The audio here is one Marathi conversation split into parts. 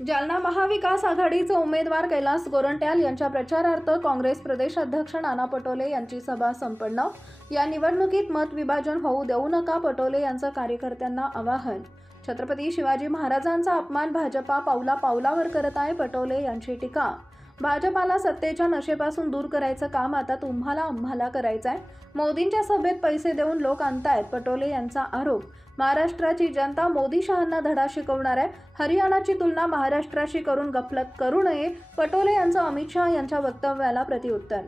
जालना महाविकास आघाडीचे उमेदवार कैलास गोरंट्याल यांच्या प्रचारार्थ काँग्रेस प्रदेशाध्यक्ष नाना पटोले यांची सभा संपन्न। या निवडणुकीत मत विभाजन होऊ देऊ नका, पटोले यांचं कार्यकर्त्यांना आवाहन। छत्रपती शिवाजी महाराजांचा अपमान भाजपा पावला पावलावर करत आहे, पटोले यांची टीका। भाजपाला सत्तेच्या नशेपासून दूर करायचं काम आता आम्हाला करायचं आहे। मोदींच्या सभेत पैसे देऊन लोक आणतायत, पटोले यांचा आरोप। महाराष्ट्राची जनता मोदी शहांना धडा शिकवणार आहे। हरियाणाची तुलना महाराष्ट्राशी करून गफलत करू नये, पटोले यांचं अमित शहा यांच्या वक्तव्याला प्रतिउत्तर।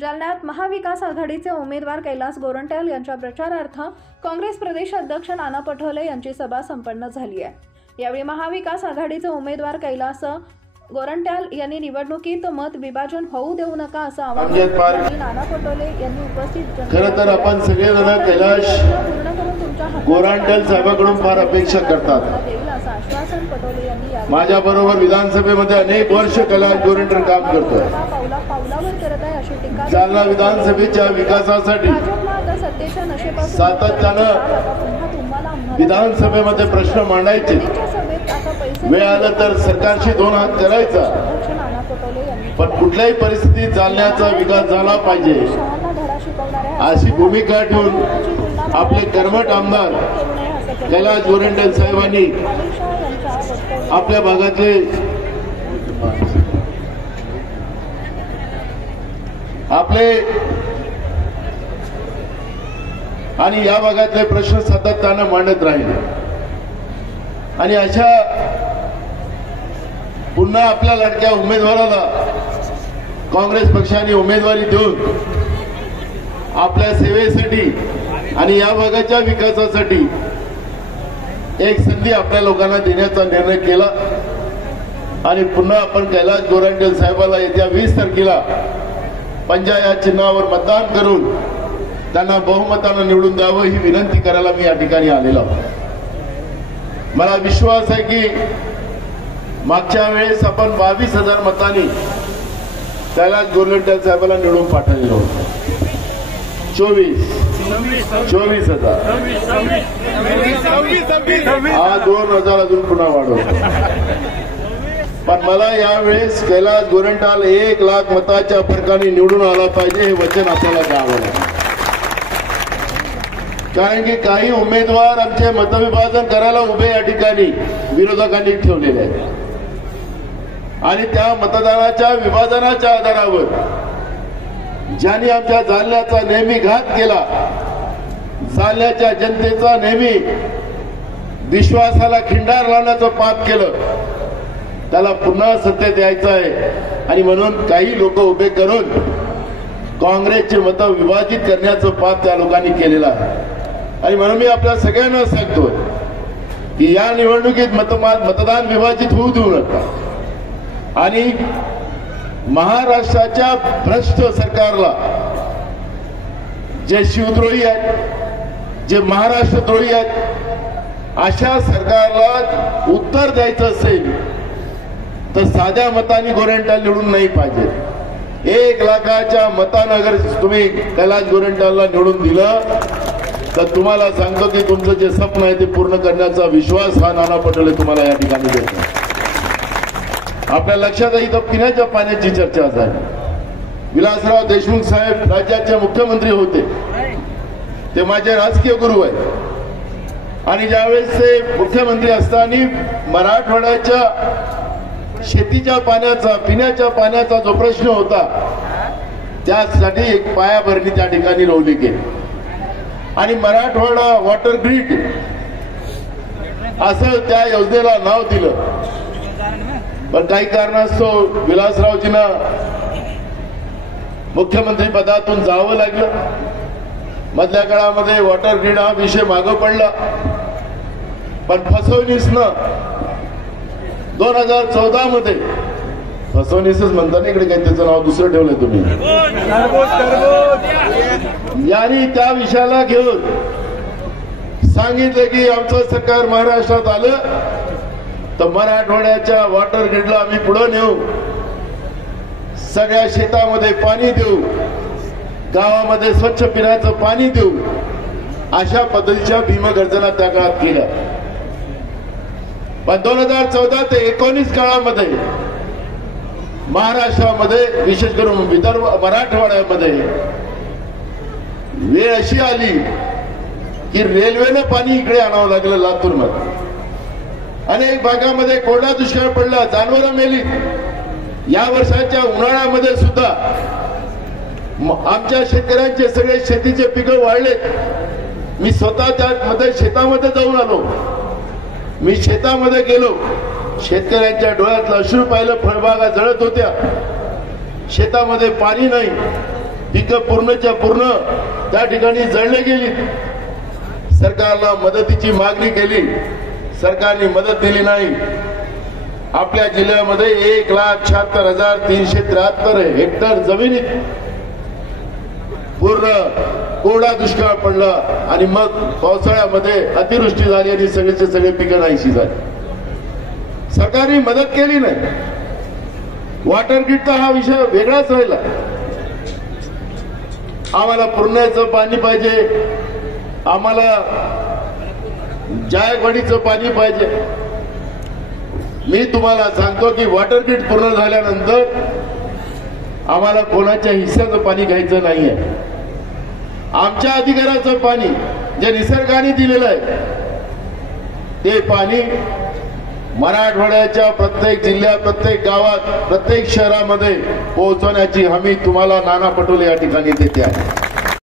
जालन्यात महाविकास आघाडीचे उमेदवार कैलास गोरंट्याल यांच्या प्रचारार्थ काँग्रेस प्रदेश अध्यक्ष नाना पटोले यांची सभा संपन्न झाली आहे। यावेळी महाविकास आघाडीचे उमेदवार कैलास गोरंट्याल यांनी निवडणुकीत मत विभाजन होऊ देऊ नका असं आवाहन नाना पटोले यांनी उपस्थित खरं तर आपण सगळेजण कैलास गोरंट्याल साहेबांकडून फार अपेक्षा करतात। असं आश्वासन पटोले यांनी माझ्या बरोबर विधानसभेमध्ये अनेक वर्ष कैलास गोरंट्याल काम करतोय। पावलावर करत आहे अशी टीका जालना विधानसभेच्या विकासासाठी सत्तेच्या नशेपासून सातत्यानं विधानसभेमध्ये प्रश्न मांडायचे, वेळ आलं तर सरकारशी दोन हात करायचा, पण कुठल्याही परिस्थितीत जालन्याचा विकास झाला पाहिजे अशी भूमिका ठेवून आपले कर्मठ आमदार कैलास गोरंट्याल साहेबांनी आपल्या भागातले आपले आणि या भागातले प्रश्न सातत्यानं मांडत राहिले आणि अशा पुन्हा आपल्या लाडक्या उमेदवाराला काँग्रेस पक्षाने उमेदवारी देऊन आपल्या सेवेसाठी आणि या भागाच्या विकासासाठी एक संधी आपल्या लोकांना देण्याचा निर्णय केला आणि पुन्हा आपण कैलास गोरंट्याल साहेबाला येत्या 20 तारखेला पंजा या चिन्हावर मतदान करून त्यांना बहुमतानं निवडून द्यावं ही विनंती करायला मी या ठिकाणी आलेलो आहे। मला विश्वास आहे की मागच्या वेळेस आपण 22,000 मतांनी कैलास गोरंट्याल साहेबांना निवडून पाठवलेलं होतं। 24,000 हा 2,000 अजून पुन्हा वाढवतो, पण मला यावेळेस कैलास गोरंट्याल 1 लाख मताच्या फरकाने निवडून आला पाहिजे हे वचन आपल्याला द्यावं लागेल। कारण की काही उमेदवार आमचे मतविभाजन करायला उभे या ठिकाणी विरोधकांनी ठेवलेले आहेत आणि त्या मतदानाच्या विभाजनाच्या आधारावर ज्यांनी आमच्या जालन्याचा नेहमी घात केला, जालन्याच्या जनतेचा नेहमी विश्वासाला खिंडार लावण्याचं पाप केलं, त्याला पुन्हा सत्तेत यायचं आहे आणि म्हणून काही लोक उभे करून काँग्रेसचे मतं विभाजित करण्याचं पाप त्या लोकांनी केलेलं आहे। आणि म्हणून मी आपल्या सगळ्यांना सांगतोय की या निवडणुकीत मतदान विभाजित होऊ देऊ नका आणि महाराष्ट्राच्या भ्रष्ट सरकारला, जे शिवद्रोही आहेत, जे महाराष्ट्रद्रोही आहेत, अशा सरकारला उत्तर द्यायचं असेल तर साध्या मतांनी गोरंट्याल निवडून नाही पाहिजे। 1 लाखाच्या मतानं अगर तुम्ही कैलास गोरंट्यालला निवडून दिलं तर तुम्हाला सांगतो की तुमचं जे स्वप्न आहे ते पूर्ण करण्याचा विश्वास हा नाना पटोले तुम्हाला या ठिकाणी देतो। आपल्या लक्षात इथं पिण्याच्या पाण्याची चर्चा झाली। विलासराव देशमुख साहेब राज्याचे मुख्यमंत्री होते, ते माझे राजकीय गुरु आहेत आणि ज्यावेळेस ते मुख्यमंत्री असताना मराठवाड्याच्या शेतीच्या पाण्याचा, पिण्याच्या पाण्याचा जो प्रश्न होता त्यासाठी एक पायाभरणी त्या ठिकाणी रोवली गेली आणि मराठवाडा वॉटर ग्रीड असं त्या योजनेला नाव दिलं, पण काही कारणास्तव विलासरावजींना मुख्यमंत्री पदातून जावं लागलं। मधल्या काळामध्ये वॉटर ग्रीड हा विषय मागं पडला, पण फसवणीसनं 2014 मध्ये फसवणीसच म्हणताना इकडे काही त्याचं नाव दुसरं ठेवलंय तुम्ही, यांनी त्या विषयाला घेऊन सांगितलं की आमचं सरकार महाराष्ट्रात आलं तर मराठवाड्याच्या वॉटर ग्रीडला आम्ही पुढे नेऊ, सगळ्या शेतामध्ये पाणी देऊ, गावामध्ये स्वच्छ पिण्याचं पाणी देऊ, अशा पद्धतीच्या भीमगर्जना त्या काळात केल्या। पण 2014 ते 19 काळामध्ये महाराष्ट्रामध्ये विशेष करून विदर्भ मराठवाड्यामध्ये वेळ अशी आली की रेल्वेने पाणी इकडे आणावं लागलं लातूरमध्ये. अनेक भागामध्ये कोरडा दुष्काळ पडला, जनावरं मेली. या वर्षाच्या उन्हाळ्यामध्ये सुद्धा आमच्या शेतकऱ्यांचे सगळे शेतीचे पिकं वाढले. मी स्वतः त्यामध्ये शेतामध्ये जाऊन आलो. मी शेतामध्ये गेलो, शेतकऱ्यांच्या डोळ्यातलं अश्रू पाहिलं. फळबागा जळत होत्या, शेतामध्ये पाणी नाही, पिकं पूर्णच्या पूर्ण त्या ठिकाणी जळले गेली. सरकारला मदतीची मागणी केली, सरकारने मदत दिली नाही. आपल्या जिल्ह्यामध्ये 1,76,373 हेक्टर जमिनीत पूर्ण कोरडा दुष्काळ पडला आणि मग पावसाळ्यामध्ये अतिवृष्टी झाली आणि सगळेचे सगळे पिकं नाहीशी झाली. सरकारने मदत केली नाही. वॉटर ग्रीडचा हा विषय वेगळाच राहिला. आम्हाला पुरण्याचं पाणी पाहिजे, आम्हाला जायकवाडीचं पाणी पाहिजे. मी तुम्हाला सांगतो की वॉटर ग्रीड पूर्ण झाल्यानंतर आम्हाला कोणाच्या हिस्स्याचं पाणी घ्यायचं नाहीये. आमच्या अधिकाराचं पाणी जे निसर्गाने दिलेलं आहे ते पाणी मराठवाड्याच्या प्रत्येक जिल्ह्यात, प्रत्येक गावात, प्रत्येक शहरामध्ये पोहोचवण्याची हमी तुम्हाला नाना पटोले या ठिकाणी देते आहे.